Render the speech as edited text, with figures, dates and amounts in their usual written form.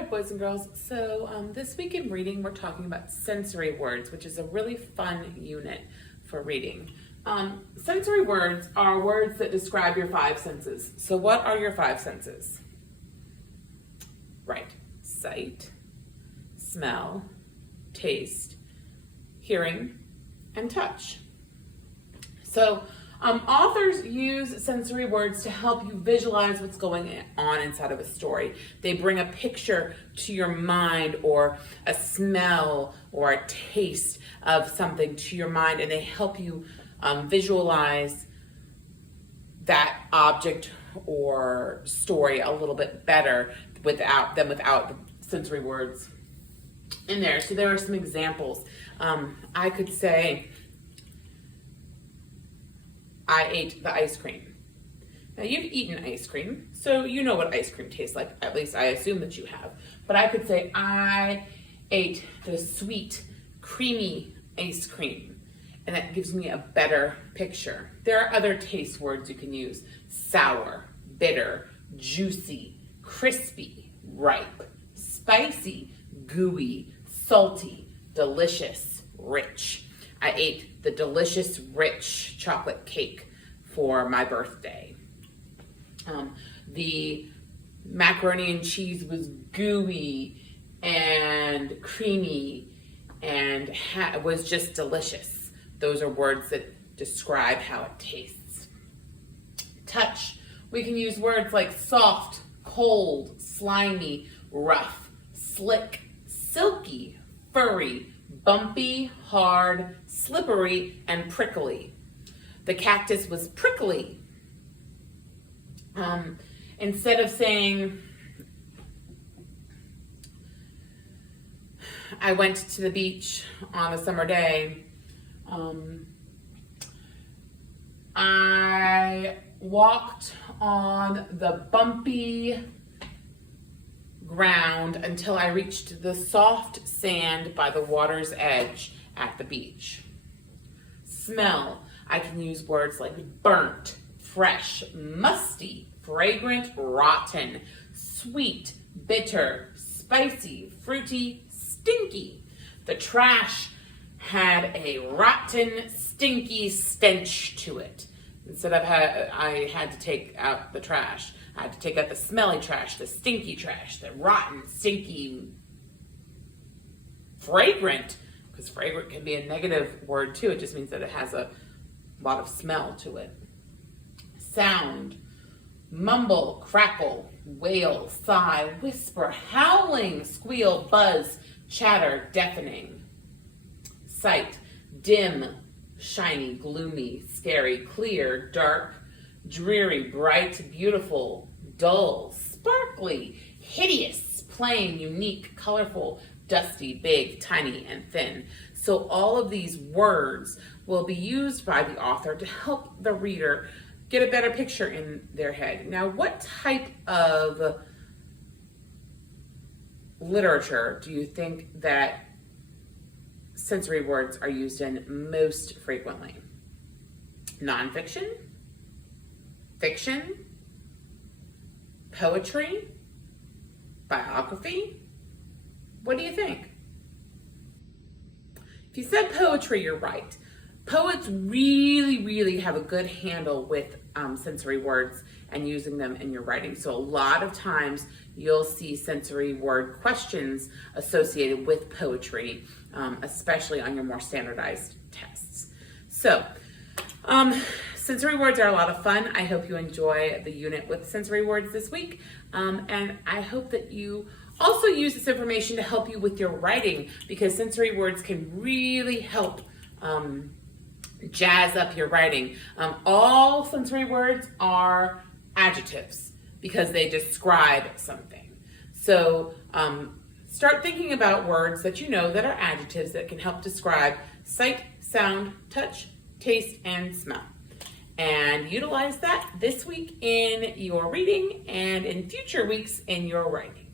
right, boys and girls, so this week in reading, we're talking about sensory words, which is a really fun unit for reading. Sensory words are words that describe your five senses. So what are your five senses? Right, sight, smell, taste, hearing, and touch. So authors use sensory words to help you visualize what's going on inside of a story. They bring a picture to your mind, or a smell or a taste of something to your mind, and they help you visualize that object or story a little bit better without the sensory words in there. So there are some examples. I could say, I ate the ice cream. Now, you've eaten ice cream, so you know what ice cream tastes like. At least I assume that you have. But I could say, I ate the sweet, creamy ice cream. And that gives me a better picture. There are other taste words you can use. Sour, bitter, juicy, crispy, ripe, spicy, gooey, salty, delicious, rich. I ate the delicious, rich chocolate cake for my birthday. The macaroni and cheese was gooey and creamy and was just delicious. Those are words that describe how it tastes. Touch. We can use words like soft, cold, slimy, rough, slick, silky, furry, bumpy, hard, slippery, and prickly. The cactus was prickly. Instead of saying, I went to the beach on a summer day, I walked on the bumpy ground until I reached the soft sand by the water's edge at the beach. Smell. I can use words like burnt, fresh, musty, fragrant, rotten, sweet, bitter, spicy, fruity, stinky. The trash had a rotten, stinky stench to it. Instead of I had to take out the trash, I had to take out the smelly trash, the stinky trash, the rotten, stinky, fragrant, because fragrant can be a negative word too. It just means that it has a lot of smell to it. Sound. Mumble, crackle, wail, sigh, whisper, howling, squeal, buzz, chatter, deafening. Sight. Dim, shiny, gloomy, scary, clear, dark, dreary, bright, beautiful, dull, sparkly, hideous, plain, unique, colorful, dusty, big, tiny, and thin. So all of these words will be used by the author to help the reader get a better picture in their head. Now, what type of literature do you think that sensory words are used in most frequently? Nonfiction? Fiction? Poetry? Biography? What do you think? If you said poetry, you're right. Poets really have a good handle with sensory words and using them in your writing. So a lot of times you'll see sensory word questions associated with poetry, especially on your more standardized tests. So sensory words are a lot of fun. I hope you enjoy the unit with sensory words this week. And I hope that you also use this information to help you with your writing, because sensory words can really help jazz up your writing. All sensory words are adjectives because they describe something. So start thinking about words that you know that are adjectives that can help describe sight, sound, touch, taste, and smell. And utilize that this week in your reading and in future weeks in your writing.